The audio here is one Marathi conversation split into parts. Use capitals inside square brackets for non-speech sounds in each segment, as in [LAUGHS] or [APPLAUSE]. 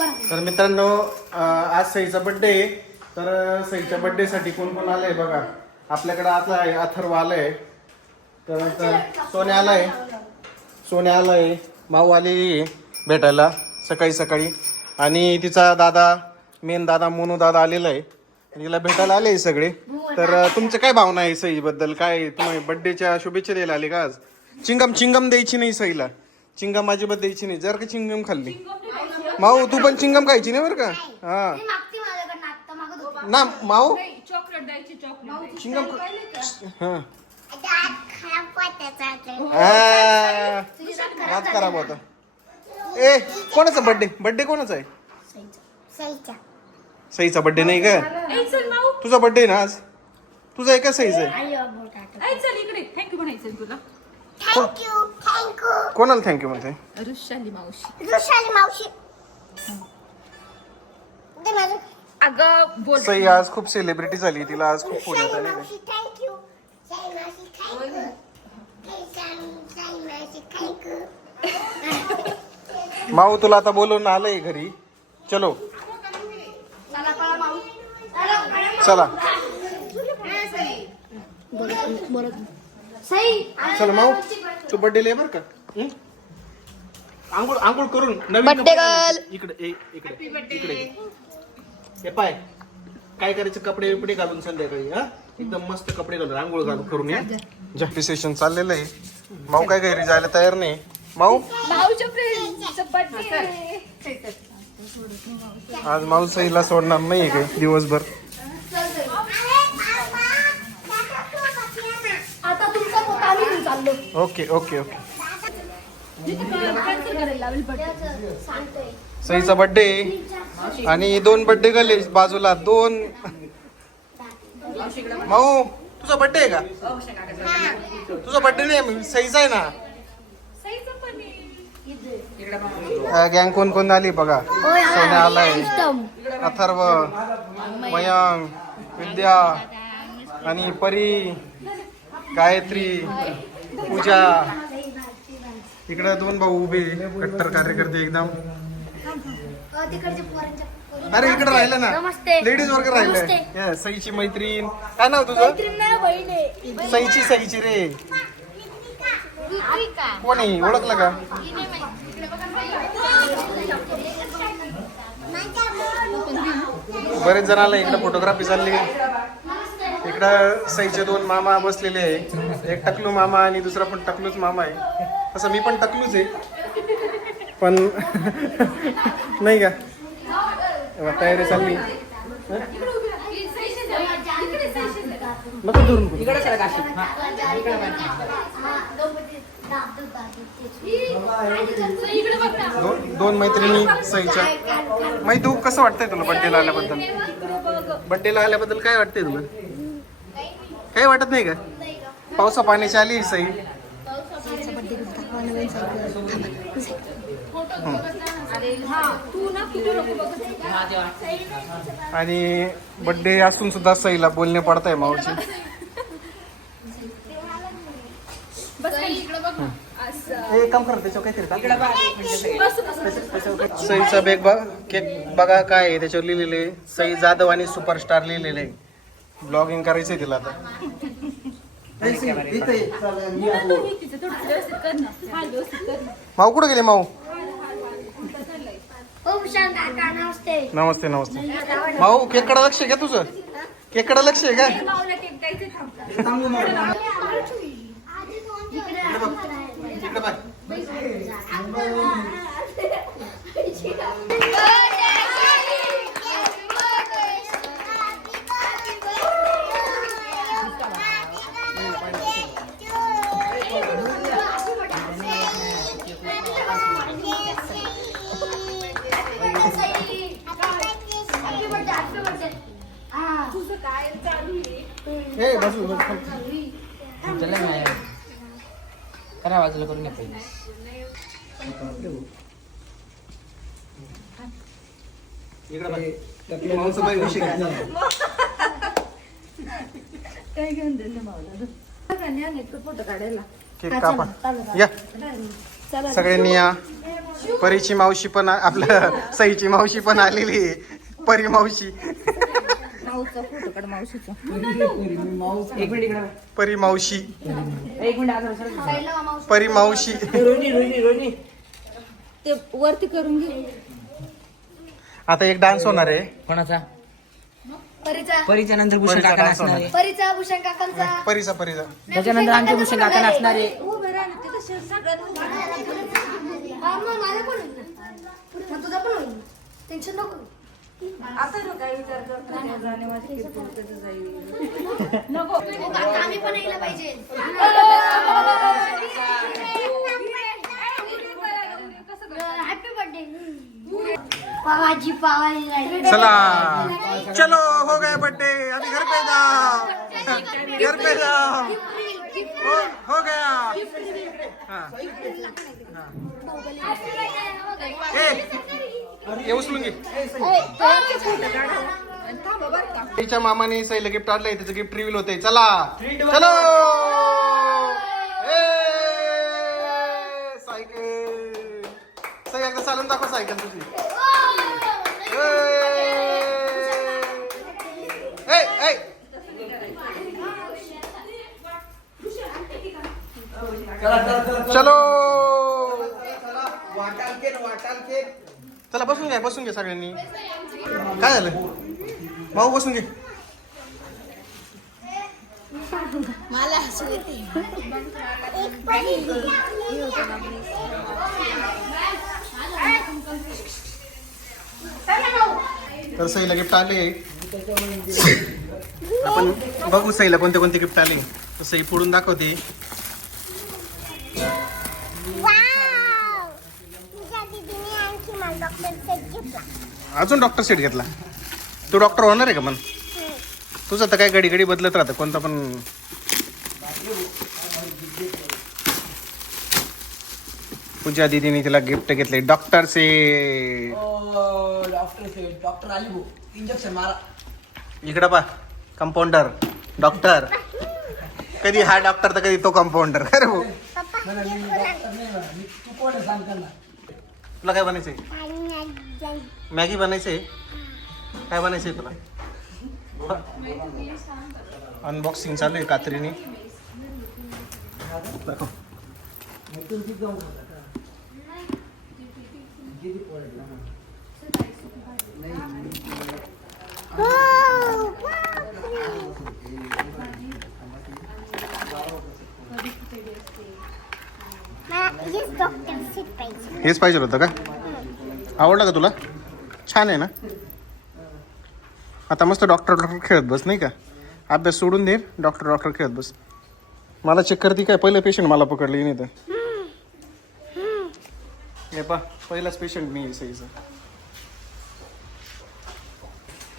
तर मित्रांनो आज सईचा बड्डे आहे. तर सईच्या बड्डेसाठी साठी कोण कोण आलंय बघा. आपल्याकडे आता आहे अथर्व आलंय. त्यानंतर सोन्या आलाय. सोन्या आलाय. माऊ आली भेटायला सकाळी सकाळी. आणि तिचा दादा मेन दादा मोनू दादा आलेला आहे. आणि तिला भेटायला आले सगळे. तर तुमचं काय भावना आहे सईबद्दल? काय तुम्ही बर्थडेच्या शुभेच्छा द्यायला आले का आज? चिंगम चिंगम द्यायची नाही सईला. चिंगम अजिबात द्यायची नाही. जर का चिंगम खाल्ली. माऊ तू पण चिंगम खायची नाही बरं का? हा. ना माऊ? चॉकलेट द्यायची चॉकलेट चिंगम हा. खराब दात खराब होता. ए कोणाचा बर्थडे बर्थडे कोणाचा आहे? सईचा. बर्थडे नाही का? ऐ चल माऊ. तुझा बर्थडे ना आज? तुझा आहे का सईचा आहे. कोणाला थँक्यू म्हणते? रुशाली मावशी. मावशी. अगं बोल. सई आज खूप सेलिब्रिटी झाली तिला आज खूप पुण्यात आले. माऊ तुला आता बोलवून आलंय घरी. चलो. चला चला माऊ. तू बर्थडे बर का? आंघोळ आंघोळ करून नवीन Birthday कपडे. इकडे ए, इकडे इकडे हे पाय. काय करायचं? कपडे बिपडे घालून संध्याकाळी हा? एकदम मस्त कपडे घालून आंघोळ घालून करून या. जप्पी सेशन चाललेलं आहे. माऊ काय घरी जायला तयार नाही. माऊ? माऊच्या फ्रेंडचा बर्थडे आज माऊ सईला सोडणार नाही काय दिवसभर. आता तुमचा पोता आम्ही घेऊन चाललो. Okay okay okay. सईचा बर्थडे आणि दोन बर्थडे गेले बाजूला दोन. माऊ तुझा बर्थडे आहे का? तुझा बर्थडे नाही सईचा आहे ना. गँग कोण कोण आली बघा. सोन्या आलाय अथर्व मयंक विद्या आणि परी गायत्री पूजा. इकडे दोन भाऊ उभे कट्टर कार्यकर्ते एकदम. अरे इकडे राहिलं ना. लेडीज वर्ग. Yeah, सईची मैत्रीण. काय नाव तुझं? सईची सईची रे. कोणी ओळखलं का? बरेच जण आले इकडे फोटोग्राफी चालली. इकडं सईचे दोन मामा बसलेले आहे. एक टकलू मामा आणि दुसरा पण टकलूच मामा आहे. तसं मी पण टकलूच आहे. पण [LAUGHS] नाही का? तयारी चालली. नको. दोन दोन मैत्रिणी सईच्या. माही तू कसं वाटतंय तुला बड्डेला आल्याबद्दल? बड्डेला आल्याबद्दल काय वाटतंय तुला? काही वाटत नाही का? पावसा पाण्याची आली सई. आणि बड्डे असून सुद्धा सईला बोलणे पडत आहे मावची हे काम कर त्याच्यावर काहीतरी टाक. सईचा बेग बघ केक बघा काय आहे त्याच्यावर लिहिलेले आहे. सई जाधव आणि सुपरस्टार लिहिलेले आहे. ब्लॉगिंग करायचंय तिला आता. माऊ कुठे गेले माऊ? नमस्ते. नमस्ते नमस्ते. माऊ केकडा लक्ष आहे का तुझं. केकडा लक्ष आहे का इकडे ए, बसू, बसू. करा बाजूला करून घ्या पहिले. इकडे बघ. माऊचा बाई विषय काय? फोटो काढायला? केक कापा. या. सगळ्यांनी या. परीची मावशी पण आ- आपल्या [LAUGHS] सईची मावशी पण आलेली आहे. परी मावशी. माऊचा फोटो काढ मावशीचा. एक मिनिट इकडे परी मावशी. एक मिनिट. परी मावशी. रोहिणी रोहिणी रोहिणी. ते वरती करून घे. आता एक डान्स होणार आहे. कोणाचा? परीचा. परीच्या नंतर भूषण काका नाचणार आहे. परीचा भूषण काकांचा. परीचा परीचा. त्याच्यानंतर आमचे भूषण काका नाचणार आहे. उभे राहा ते कसे सगळ्यात हा, मग माझा पण होईल ना. मग तुझा पण होईल टेन्शन नको आता तो काय विचार करतो जाणे माझे किरकोळ त्याचं जाईल नको. आम्ही पण यायला पाहिजे. हॅपी बर्थडे पावाजी पावाजी चला. चलो हो गए बर्थडे अभी घर पे जाओ घर पे जाओ हो हो गया. हाँ. ए, ये उचलून घे. तिच्या मामाने सईला गिफ्ट आणलंय त्याचं गिफ्ट रिव्हील होतंय. चला. चलो. ए, सायकल. सई एकदा चालून दाखव सायकल तुझी. ए, ए, ए. चलो चला बसून घ्या बसून घ्या सगळ्यांनी. काय झालं? भाऊ बसून घे. मला तर सईला गिफ्ट आले. आपण बघू सईला कोणते कोणते गिफ्ट आले. तर सई फोडून दाखवते वाव तुझ्या दीदीने आणखी मला डॉक्टर सेट घेतला अजून डॉक्टर सीट घेतला. तू डॉक्टर होणार आहे का पण? तुझं तर काय घडी घडी बदलत राहतं कोणता पण पूजा दीदीने तिला गिफ्ट घेतले डॉक्टर से डॉक्टर डॉक्टर आली भाऊ. इंजेक्शन मारा. इकडं पा कंपाऊंडर डॉक्टर कधी हा डॉक्टर तर कधी तो कंपाऊंडर खरं भाऊ. पप्पा तू कोण त्यांना. तुला काय बनायचंय? मॅगी बनायचंय? काय बनायचंय तुला? अनबॉक्सिंग चालू आहे कात्रीने. हेच पाहिजे होतं का? आवडलं का तुला? छान आहे ना? आता मस्त डॉक्टर डॉक्टर खेळत बस नाही का? अभ्यास सोडून दे डॉक्टर डॉक्टर खेळत बस. मला चेक करते काय? पहिलं पेशंट मला पकडली नाही तर. हे पा पहिलाच पेशंट मी सईचा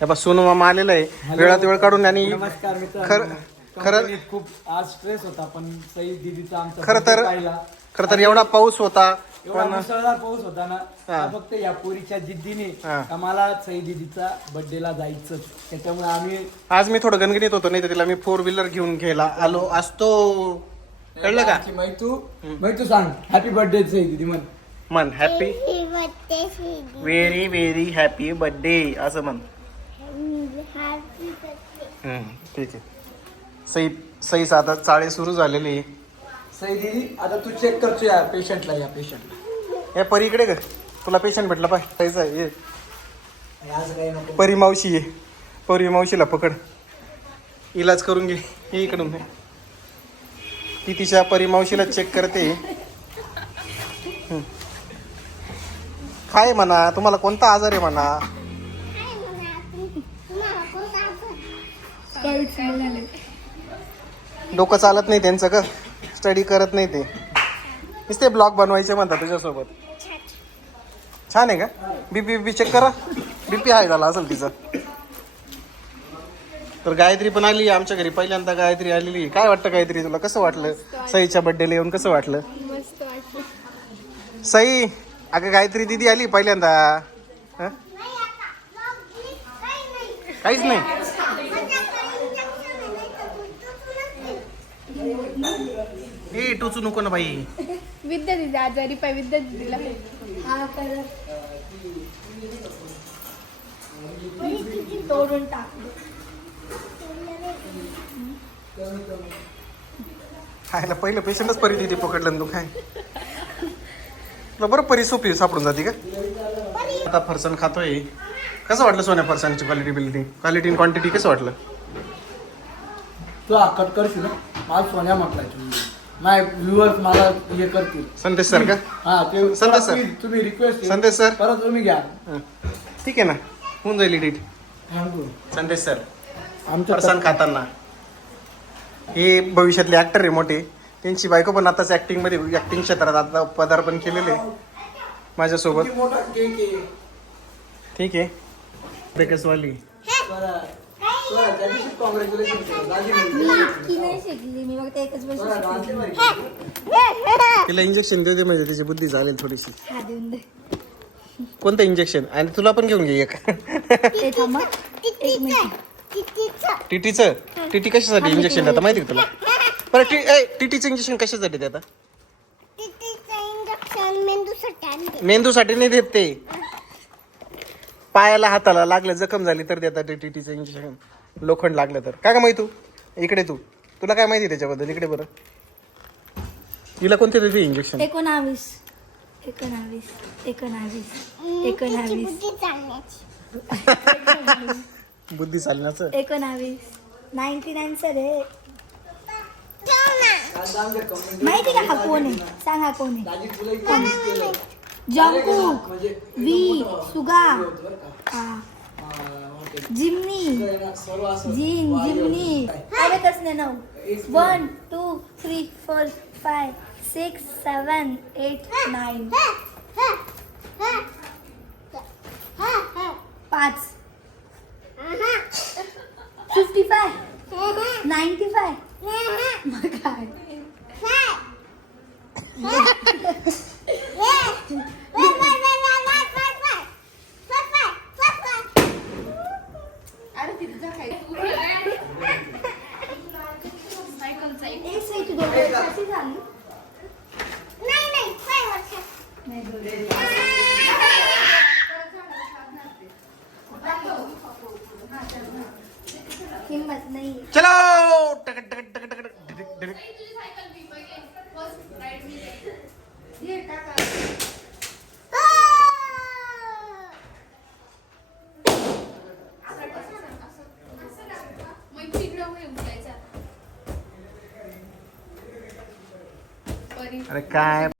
हे पा सोनू मामा आलेला आहे. वेळात वेळ काढून आणि नमस्कार खरं खरं खूप आज स्ट्रेस होता पण सई दीदीचा आमचा खरं तर- पाहिला. खरं तर एवढा पाऊस होता. एवढा पण मुसळधार पाऊस होता ना हा. फक्त या पोरीच्या जिद्दीने हा. का मला सई दीदीचा बर्थडेला जायचं त्याच्यामुळे आम्ही आज मी थोडं गणगणित होतो नाही तर तिला मी फोर व्हीलर घेऊन घ्यायला आलो असतो. कळलं का? आमची मैतू. मैतू सांग हॅपी बर्थडे सई दीदी म्हण. मन happy very very happy birthday असं म्हण. बर्थडे हम्म, ठीक आहे. सई सईचा आता चाळे सुरू झालेली आहे. सई दीदी आता तू चेक करतो या पेशंटला या पेशंटला ए परी इकडे का तुला पेशंट भेटला पाय. सईचा ये. आज काही नको. परी मावशी ये. परी मावशीला पकड. इलाज करून घे. ये इकडून. ये. ती तिच्या परी मावशीला चेक करते. हम्म. काय म्हणा? तुम्हाला कोणता आजार आहे म्हणा? डोकं चालत नाही त्यांचं का? स्टडी करत नाही ते. नुसते ब्लॉग बनवायचे म्हणतात तुझ्यासोबत छान आहे का? बीपी बीपी चेक करा. बीपी हाय झाला असेल तिचा. तर गायत्री पण आली आमच्या घरी पहिल्यांदा गायत्री आलेली काय वाटतं गायत्री तुला? कसं वाटलं? सईच्या बर्थडेला येऊन कसं वाटलं? सई अगं गायत्री दिदी आली पहिल्यांदा. हं? काहीच नाही. [LAUGHS] ए टोचू नको ना बाई. विद्या दिदी आजारी पाय विद्या दिदीला. हा कलर तोडून टाकलं. खायला पहिलं पेशंटच परी तिथे पकडलं ना तू काय तुला बरं परी सोपी सापडून जाते का? आता फरसाण खातोय. कसं वाटलं सोन्या फरसाणची क्वालिटी बिलिटी? क्वालिटी क्वांटिटी कसं वाटलं? तू हा कट करशील ना? मला सोन्या म्हटलाय माय व्ह्युअर्स मला हे करतील. संदेश सर का? हा ते संदेश सर. तुम्ही रिक्वेस्ट संदेश सर. परत तुम्ही घ्या. हं. ठीक आहे ना. होऊन जाईल एडिट. संदेश सर. आमच्या फरसाण खाताना. हे भविष्यातले ऍक्टर आहे मोठे. त्यांची बायको पण आताच ऍक्टिंगमध्ये ऍक्टिंग क्षेत्रात आता पदार्पण केलेले आहे. माझ्यासोबत. किती मोठा केक आहे. ठीक आहे. बेकसवाली स्वरा, तिला इंजेक्शन देऊ दे म्हणजे तिची बुद्धी चालेल थोडीशी. कोणतं इंजेक्शन आणि तुला पण घेऊन घे एक. टीटीचं टीटी कशासाठी इंजेक्शन देतात माहिती का तुला? बरं टी ए टीटीचं इंजेक्शन कशासाठी देतात मेंदूसाठी नाही देत ते. पायाला हाताला लागलं जखम झाली तर देतात ते टीटीचं इंजेक्शन लोखंड लागलं तर. काय का माहिती तू? इकडे तू. तुला काय माहिती त्याच्याबद्दल? इकडे बरं. तिला कोणते देते इंजेक्शन एकोणावीस. एकोणावीस. एकोणावीस. एकोणावीस. बुद्धी चालण्याची. एकोणावीस. नाईन्टी नाईन सर आहे. माहिती का हा कोण आहे? सांग हा कोण आहे. जंकुक म्हणजे वी सुगा? हा. जिमनी ओके. जिम्मी। ना, जिन जिमनी होतं. नाही one two three four five six seven eight nine पाच. फिफ्टी फाय नाईन्टी फाय मग काय एक साईड दोन वर्षाची झाली नाही दोन नाही. चलो! टक. टक टक टक टक डिडिक. अरे काय?